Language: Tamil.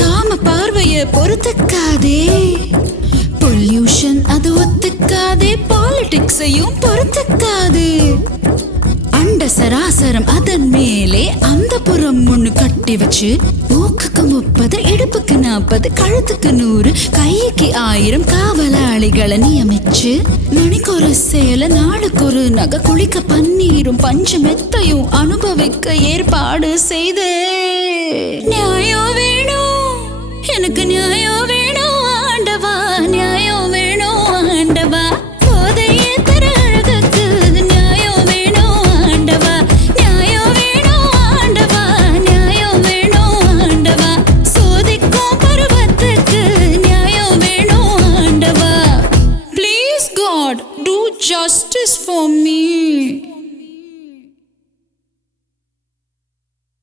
காம பார்வைய பொறுத்துக்காதே, பொல்யூஷன் அது ஒத்துக்காதே, பாலிடிக்ஸையும் பொறுத்துக்காதே. அண்ட சராசரம் அதன் மேலே அந்த புறம் ஒண்ணு கட்டி வச்சு, மூக்குக்கு 30, இடுப்புக்கு 40, கழுத்துக்கு 100, கைக்கு 1000 காவலாளிகளை நியமிச்சு, மணிக்கு ஒரு சேலை, நாளுக்கு ஒரு நகை, குளிக்க பன்னீரும் பஞ்சு மெத்தையும் அனுபவிக்க ஏற்பாடு செய்து. நியாயம் வேணும், எனக்கு நியாயம் வேணும் ஆண்டவா, நியாயம் வேணும் ஆண்டவா. Do justice for me.